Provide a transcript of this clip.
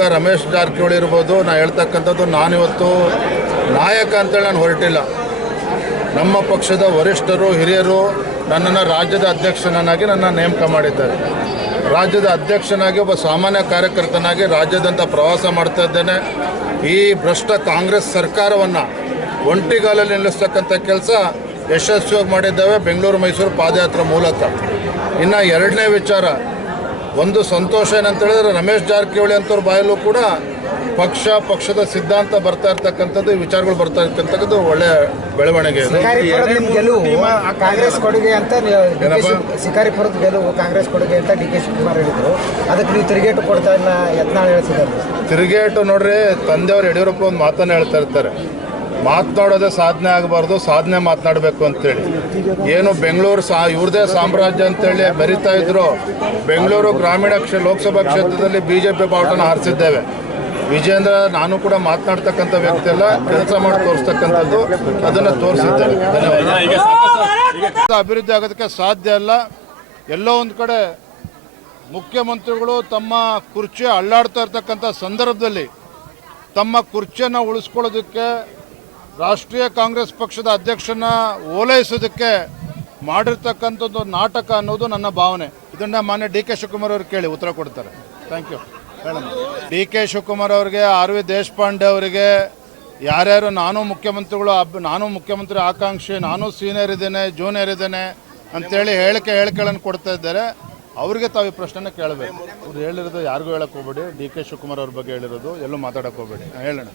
ರಮೇಶ್ ಜಾರಕಿಹೊಳಿ ಇರ್ಬೋದು, ನಾ ಹೇಳ್ತಕ್ಕಂಥದ್ದು ನಾನಿವತ್ತು ನಾಯಕ ಅಂತೇಳಿ ನಾನು ಹೊರಟಿಲ್ಲ. ನಮ್ಮ ಪಕ್ಷದ ವರಿಷ್ಠರು, ಹಿರಿಯರು ನನ್ನನ್ನು ರಾಜ್ಯದ ಅಧ್ಯಕ್ಷನನ್ನಾಗಿ ನನ್ನ ನೇಮಕ ಮಾಡಿದ್ದಾರೆ. ರಾಜ್ಯದ ಅಧ್ಯಕ್ಷನಾಗಿ ಒಬ್ಬ ಸಾಮಾನ್ಯ ಕಾರ್ಯಕರ್ತನಾಗಿ ರಾಜ್ಯದಂತ ಪ್ರವಾಸ ಮಾಡ್ತಾ ಇದ್ದೇನೆ. ಈ ಭ್ರಷ್ಟ ಕಾಂಗ್ರೆಸ್ ಸರ್ಕಾರವನ್ನು ಒಂಟಿಗಾಲಲ್ಲಿ ನಿಲ್ಲಿಸ್ತಕ್ಕಂಥ ಕೆಲಸ ಯಶಸ್ವಿಯಾಗಿ ಮಾಡಿದ್ದೇವೆ ಬೆಂಗಳೂರು, ಮೈಸೂರು ಪಾದಯಾತ್ರೆ ಮೂಲಕ. ಇನ್ನು ಎರಡನೇ ವಿಚಾರ ಒಂದು ಸಂತೋಷ ಏನಂತ ಹೇಳಿದ್ರೆ ರಮೇಶ್ ಜಾರಕಿಹೊಳಿ ಅಂತವ್ರ ಬಾಯಲ್ಲೂ ಕೂಡ ಪಕ್ಷ ಪಕ್ಷದ ಸಿದ್ಧಾಂತ ಬರ್ತಾ ಇರ್ತಕ್ಕಂಥದ್ದು ಈ ವಿಚಾರಗಳು ಬರ್ತಾ ಇರ್ತಕ್ಕಂಥದ್ದು ಒಳ್ಳೆ ಬೆಳವಣಿಗೆ ಕಾಂಗ್ರೆಸ್ ಕೊಡುಗೆ ಅಂತ ಶಿಕಾರಿಪುರದ ಗೆಲುವು ಕಾಂಗ್ರೆಸ್ ಕೊಡುಗೆ ಅಂತ ಡಿ ಕೆ ಶಿವಕುಮಾರ್ ಹೇಳಿದ್ರು. ಅದಕ್ಕೆ ನೀವು ತಿರುಗೇಟು ಕೊಡ್ತಾ ಇಲ್ಲ ಯತ್ನಾಳ್ ಹೇಳ್ತಿದ್ದಾರೆ. ತಿರುಗೇಟು ನೋಡ್ರಿ ತಂದೆಯವರು ಯಡಿಯೂರಪ್ಪ ಒಂದು ಮಾತನ್ನು ಹೇಳ್ತಾ ಇರ್ತಾರೆ. ಮಾತನಾಡೋದೇ ಸಾಧನೆ ಆಗಬಾರ್ದು, ಸಾಧನೆ ಮಾತನಾಡಬೇಕು ಅಂತೇಳಿ. ಏನು ಬೆಂಗಳೂರು ಸಾ, ಇವ್ರದೇ ಸಾಮ್ರಾಜ್ಯ ಅಂತೇಳಿ ಬರಿತಾ ಇದ್ರು, ಬೆಂಗಳೂರು ಗ್ರಾಮೀಣ ಕ್ಷೇ, ಲೋಕಸಭಾ ಕ್ಷೇತ್ರದಲ್ಲಿ ಬಿ ಜೆ ಪಿ ಬಾವುಟನ ಹಾರಿಸಿದ್ದೇವೆ. ವಿಜೇಂದ್ರ ನಾನು ಕೂಡ ಮಾತನಾಡ್ತಕ್ಕಂಥ ವ್ಯಕ್ತಿ ಅಲ್ಲ, ಕೆಲಸ ಮಾಡಿ ತೋರಿಸ್ತಕ್ಕಂಥದ್ದು, ಅದನ್ನು ತೋರಿಸಿದ್ದೇವೆ. ಧನ್ಯವಾದ ಅಭಿವೃದ್ಧಿ ಆಗೋದಕ್ಕೆ ಸಾಧ್ಯ ಅಲ್ಲ. ಎಲ್ಲೋ ಒಂದು ಕಡೆ ಮುಖ್ಯಮಂತ್ರಿಗಳು ತಮ್ಮ ಕುರ್ಚಿ ಅಳ್ಳಾಡ್ತಾ ಇರ್ತಕ್ಕಂಥ ಸಂದರ್ಭದಲ್ಲಿ ತಮ್ಮ ಕುರ್ಚಿಯನ್ನು ಉಳಿಸ್ಕೊಳ್ಳೋದಕ್ಕೆ ರಾಷ್ಟ್ರೀಯ ಕಾಂಗ್ರೆಸ್ ಪಕ್ಷದ ಅಧ್ಯಕ್ಷನ ಓಲೈಸೋದಕ್ಕೆ ಮಾಡಿರ್ತಕ್ಕಂಥದ್ದು ನಾಟಕ ಅನ್ನೋದು ನನ್ನ ಭಾವನೆ. ಇದನ್ನ ಮಾನ್ಯ ಡಿ ಕೆ ಶಿವಕುಮಾರ್ ಅವರು ಕೇಳಿ ಉತ್ತರ ಕೊಡ್ತಾರೆ. Thank you D K Shivakumar ಅವರಿಗೆ, ಆರ್ ವಿ ದೇಶಪಾಂಡೆ ಅವರಿಗೆ, ಯಾರ್ಯಾರು ನಾನು ಮುಖ್ಯಮಂತ್ರಿಗಳು ನಾನು ಮುಖ್ಯಮಂತ್ರಿ ಆಕಾಂಕ್ಷಿ, ನಾನು ಸೀನಿಯರ್ ಇದ್ದೇನೆ, ಜೂನಿಯರ್ ಇದ್ದೇನೆ ಅಂತೇಳಿ ಹೇಳಿಕೆ ಹೇಳಿಕೆಗಳನ್ನು ಕೊಡ್ತಾ ಇದ್ದಾರೆ. ಅವ್ರಿಗೆ ತಾವು ಈ ಪ್ರಶ್ನೆನ ಕೇಳಬೇಕು. ಅವ್ರು ಹೇಳಿರೋದು ಯಾರಿಗೂ ಹೇಳಕ್ ಹೋಗ್ಬೇಡಿ. ಡಿ ಕೆ ಶಿವಕುಮಾರ್ ಅವ್ರ ಬಗ್ಗೆ ಹೇಳಿರೋದು. ಎಲ್ಲೂ ಮಾತಾಡಕ್ಕೆ ಹೋಗ್ಬೇಡಿ. ಹೇಳೋಣ.